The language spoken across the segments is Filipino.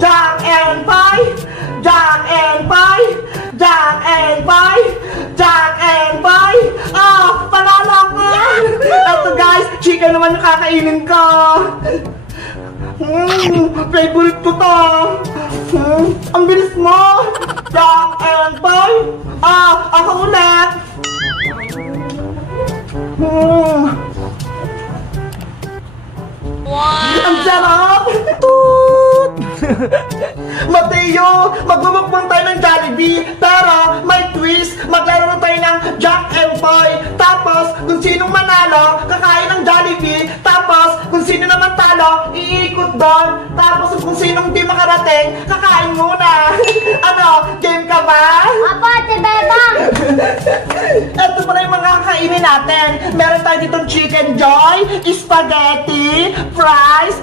Jack and Pie! Jack and Pie! Jack and Pie! Jack and Pie! Ah! Panalo ko! Ito guys, chicken naman yung kakainin ko! Favorite ko to! Ang bilis mo! Jack and Pie! Ah! Ako ulit! Ang sarap! Toot! Mateo, magmumukbang tayo ng Jollibee, pero may twist, maglaro tayo ng Jack and Pie. Tapos, kung sinong manalo, kakain ng Jollibee. Tapos, kung sino naman talo, iikot doon. Tapos, kung sinong di makarating, kakain muna. Ano, game ka ba? Apo, Ate Bebang! Ito pala yung mga kakainin natin. Meron tayo ditong chicken joy, spaghetti, fries,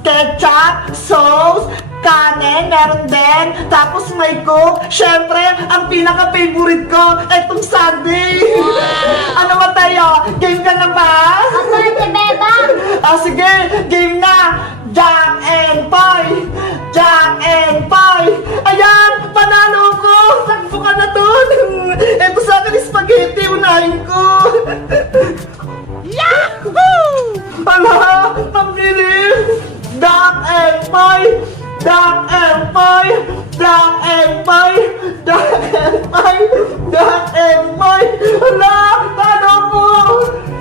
ketchup, sauce, kanin, meron din. Tapos may coke. Syempre, ang pinaka-favorite ko, itong sundae. Ano ba tayo? Game ka na ba? Apo, Ate Bebang! Sige, game na! Jack and Pie! Jack and Pie! Ayan! Panalo ko! Sakto ka na dun! Ito sa akin spaghetti, unahin ko! Yahoo! Ala! Ang bilis! Jack and Pie! Jack and Pie! Jack and Pie! Jack and Pie! Jack and Pie! Ala! Talo ko!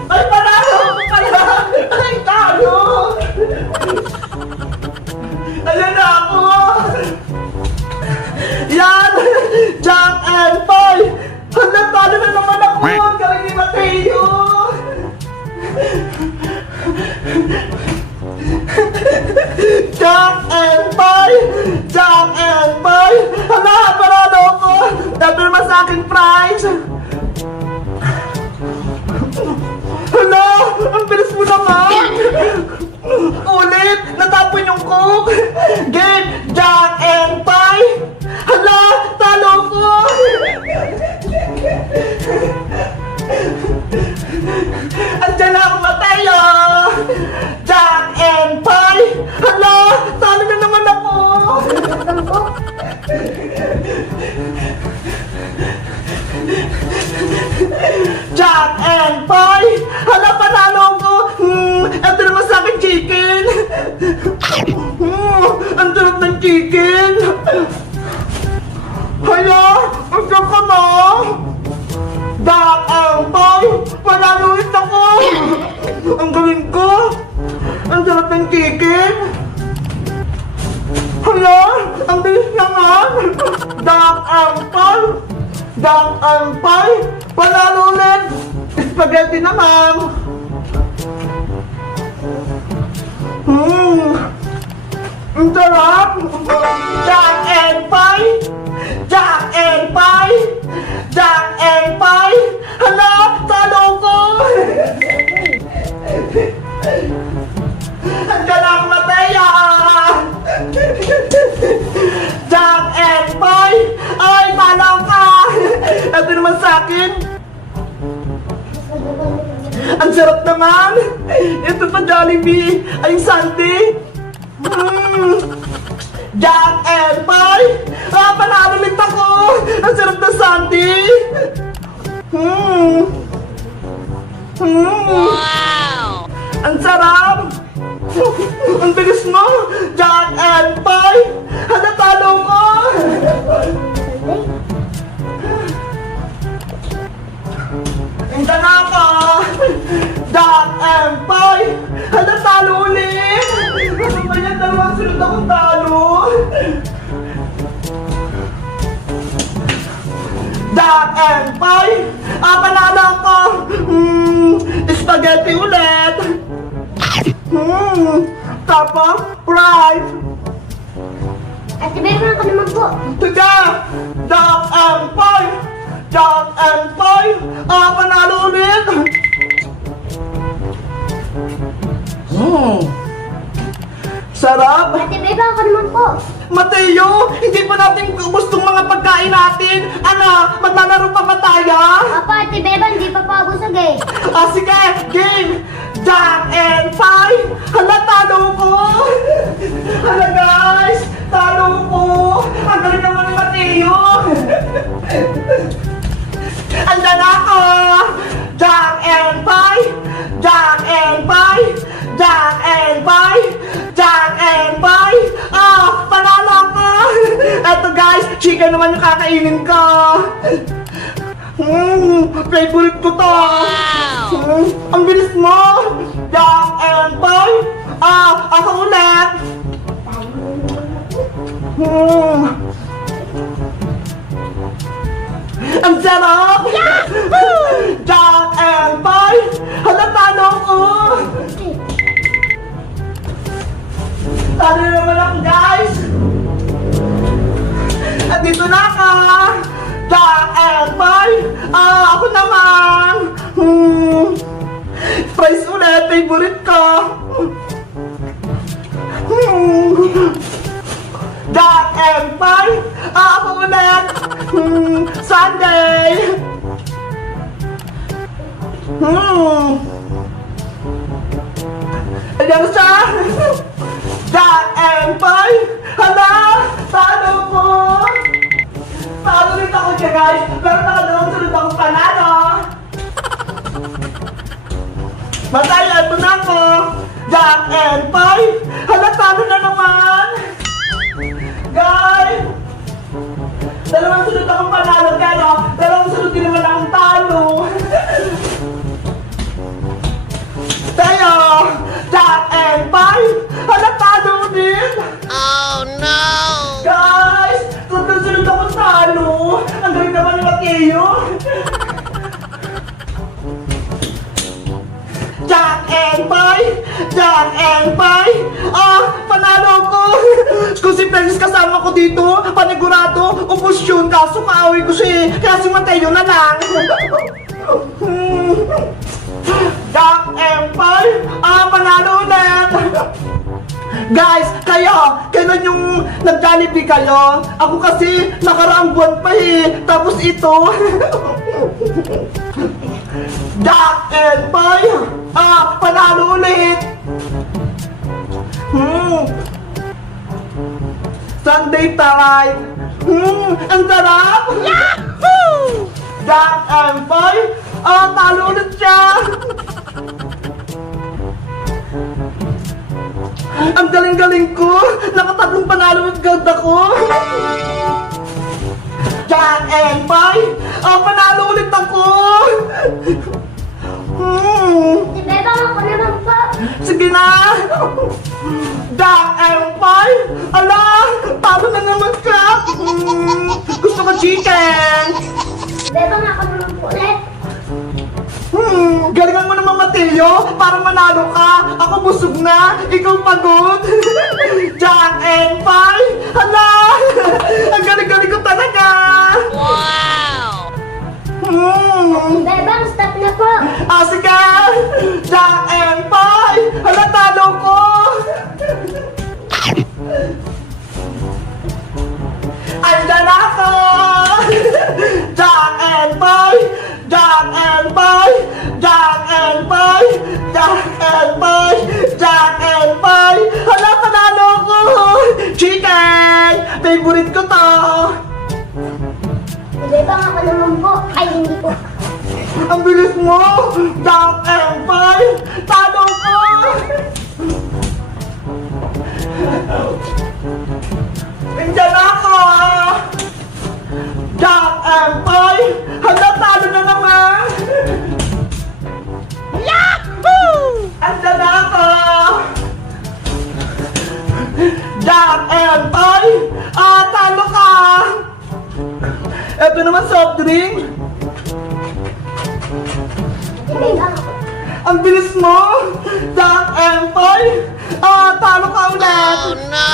Ay, panalo ko pala! Ay, talo! Ayan na ako! Yan! Jack and Pie! Hala, talo na naman ako! Ang galing ni Mateo! Jack and Pie! Jack and Pie! Hala, parado ako! Dato naman sa aking prize! Hala! Ang bilis mo naman! Ulit! Natapon yung coke! Game! Jack and Pie! Hala! Talo ko! Andiyan na ako, Mateo! Jack and Pie! Hala! Talo na naman ako! Jack and Pie! Hala, panalo ko! Ito naman sa akin chicken! Ang sarap ng chicken! Hala! Ang sarap ka na! Jack and Pie! Panalo ulit ako! Ang galing ko! Ang sarap ng chicken! Hala! Ang bilis naman! Jack and Pie! Jack and Pie! Panalo ulit! Spaghetti naman! Ang sarap! Jack and Pie! Jack and Pie! Jack and Pie! Hala! Talo ko! Andiyan ang Mateo! Jack and Pie! Ay, talo ka! Ito naman sa akin! Ang sarap naman! Ito pa Jollibee! Ay, sundae! Jack and Pie! Ah, panalo ulit ako! Ang sarap na sundae! Wow! Ang sarap! Ang bilis mo! Jack and Pie! Hala, talo ko! Hinta na ako! Jack and Pie! Hala, talo ulit! Ano ba yan? Dalawang sunod akong talo! Jack and Pie! Ah, panalo ako! Spaghetti ulit! Tapos, fries! Ate Bebang ka naman po. Tiga! Jack and Pie! Jack and Pie! Ah, panalo ulit! Sarap! Ate Bebang ka naman po. Mateo, hindi pa natin gustong mga pagkain natin. Ano, maglalaro pa ba tayo? Apo, Ate Bebang, di pa pa busog eh. Ah, sige, game! Jack and Pie! Hala, talo ko! Hala guys, talo Yan naman yung kakainin ko. Favorite ko to. Ang bilis mo. Jack and Boy. Ako ulit. Ang sarap. Jack and Boy. Hala, talo ko. Talo naman ako, guys. At dito na ka. Jack and Boy. Ako naman. Fries ulit, favorite ko. Jack and Boy. Ako ulit. Sunday. Ayan siya. Jack and Boy. Hala, talo ko. Talo rin ako dyan, guys. Pero nakadalawang sunod akong panalo. Masaya, ito na ako. Jack and Boy. Hala, talo na naman. Guys. Dalawang sunod akong panalo, pero dalawang sunod din naman akong talo. Tayo. Jack and Boy. Hala, talo din. Oh no! Guys, sunod akong talo. Ang galing naman ni Mateo. Jack and Boy! Jack and Boy! Panalo ko! Kung si Francis kasama ko dito, panigurado, ubos yun, kaso kaaway ko siya eh. Kaya si Mateo na lang. Jack and Boy! Panalo ulit! Guys, kailan yung nag-Jollibee kayo? Ako kasi nakaraang buwan pa eh. Tapos ito. Jack and Boy! Panalo ulit! Sunday taray! Ang sarap! Yahoo! Jack and Boy! Talo ulit siya! Ang galing-galing ko! Nakatatlong panalo agad ako! Jack and Boy! Panalo ulit ako! Si Bebang, ako naman po. Sige na! Jack and Boy! Ala! Talo na naman ka! Gusto ko chicken! Si Bebang, ako naman po ulit. Galingan mo naman, Mateo! Para manalo ka! Ako busog na! Ikaw pagod! Jack and Boy! Hala! Ang galing-galing ko talaga! Wow! Si Bebang, stop na po. Sige! Jack and Boy! Hala, talo ko! Andyan ako! Jack and Boy! Jack and Boy! Jack and Boy! Jack and Boy! Jack and Boy! Hala, panalo ko! Chicken! Favorite ko to! Si Bebang, ako naman po. Ay, hindi po. Ang bilis mo! Jack and Boy! Talo ko! Andyan ako! Jack and Boy! Hanggang talo na naman! Yahoo! Andyan ako! Jack and Boy! Talo ka! Eto naman soft drink! Si Bebang, ako. Ang bilis mo! Jack and Boy! Talo ka ulit! Oh no!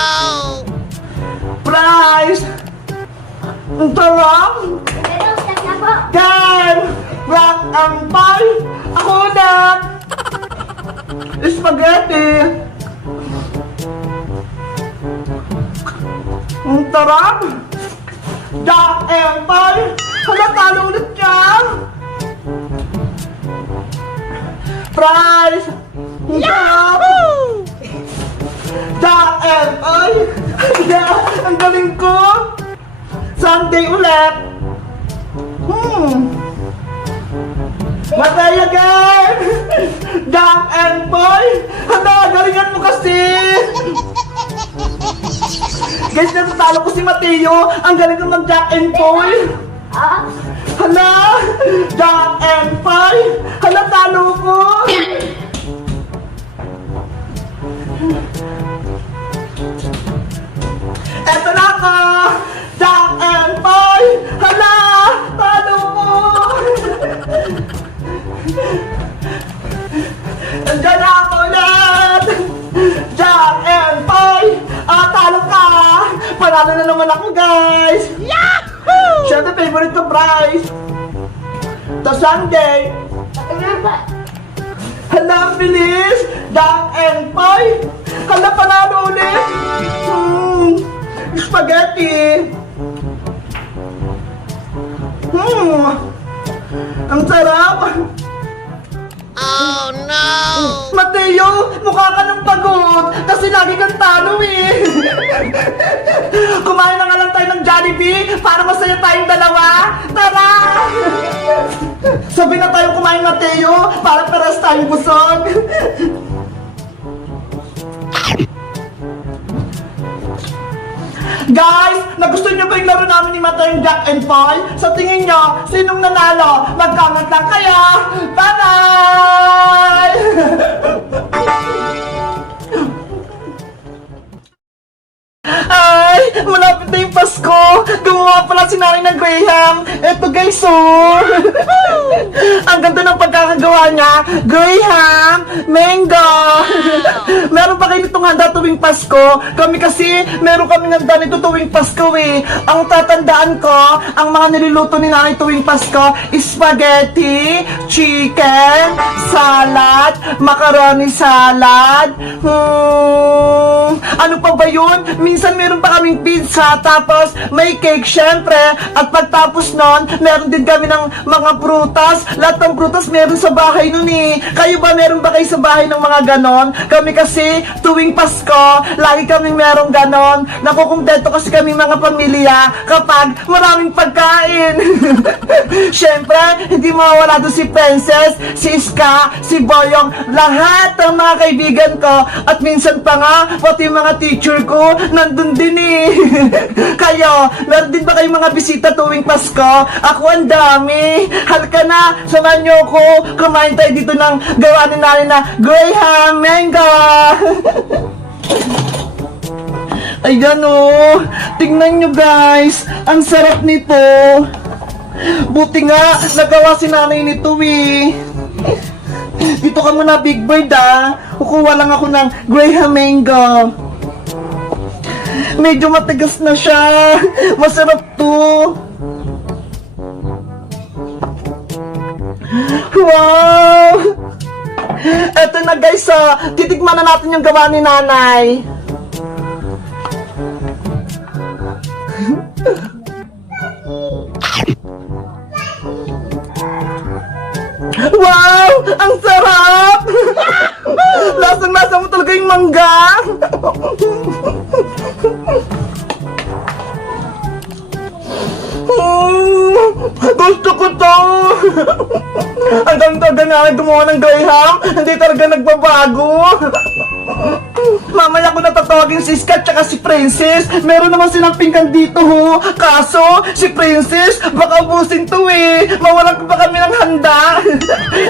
Prize! Ang sarap! Si Bebang, stop na po. Game! Jack and Boy! Ako ulit! Spaghetti! Ang sarap! Jack and Boy! Hala, talo ulit siya! Prize! Yahoo! Jack and Boy! Ang galing ko! Sunday ulit! Matay again! Jack and Boy! Handa, galingan mo kasi! Guys, natatalo ko si Mateo. Ang galing naman Jack and Paul. Ah, Hala! Jack and Paul! Hala, talo ko! Eto na ako! Jack and Paul! Hala! Talo ko! Nandiyan na ako ulit! Jack and Paul! Talo ka! Panalo na naman ako, guys! Yahoo! Siyempre, favorite ko, Bryce! To Sunday! ito na po. Hala, ang bilis! Jack and Paul! Hala, panalo ulit! Spaghetti! Ang sarap! Oh no! Mateo, mukha ka ng pagod kasi lagi kang talo eh. Kumain na nga lang tayo ng Jollibee para masaya tayong dalawa. Tara! Sabi na tayo kumain, Mateo, para paras tayong busog. Guys, nagustuhan niyo ba yung laro namin ni Mateo, Jack and Paul? Sa tingin niyo, sinong nanalo? Mag-comment lang kayo! Bye-bye! Ay, malapit na yung Pasko. Gumawa pala si nanay ng Graham. Eto guys, oh. Ang ganda ng pagkakagawa niya. Graham, mango. Meron pa kayo nitong handa tuwing Pasko. Kami kasi, meron kami handa nito tuwing Pasko eh. Ang tatandaan ko, ang mga niluluto ni nanay tuwing Pasko, spaghetti, chicken, salad, macaroni salad. Ano pa ba yun? Minsan meron pa kaming pizza, tapos may cake syempre, at pagtapos nun, meron din kami ng mga prutas. Lahat ng prutas meron sa bahay nun eh. Kayo ba, meron ba kayo sa bahay ng mga ganon? Kami kasi, tuwing Pasko, lagi kaming merong ganon. Nakukumpleto kasi kami mga pamilya kapag maraming pagkain. Syempre, hindi mawawala doon si Princess, si Iska, si Boyong, lahat ng mga kaibigan ko, at minsan pa nga, pati yung mga teacher ko, nandun din eh. Kayo, meron din ba kayong mga bisita tuwing Pasko? Ako ang dami. Halika na, samahan niyo ako. Kumain tayo dito ng gawa ni nanay na Graham Mango. Ayan oh. Tingnan nyo guys. Ang sarap nito. Buti nga, nagawa si nanay nito eh. Dito ka muna, Big Bird ah. Kukuha lang ako ng Graham Mango. Medyo matigas na siya. Masarap to. Wow! Eto na guys, titikman na natin yung gawa ni nanay. Wow! Ang sarap! Lasang-lasa mo talaga yung mangga. Gusto ko to! Ang ganda nga gumawa ng Graham, hindi talaga nagbabago. Mamaya ko natatawagin si Iska at si Princess. Meron naman silang pinggan dito ho. Kaso, si Princess, baka ubusin to eh. Mawalan ko pa kami ng handa.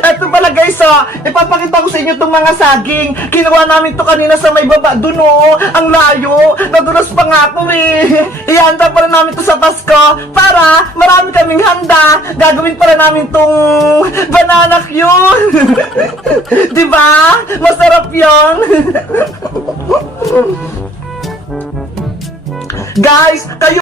Eto pala guys ipapakita ko sa inyo itong mga saging. Kinuha namin to kanina sa may baba dun oh. Ang layo. Nadulas pa nga ako eh. Ihanda pala namin to sa Pasko para marami kaming handa. Gagawin pala namin tong banana yun. Diba? Masarap yun. Guys, kayo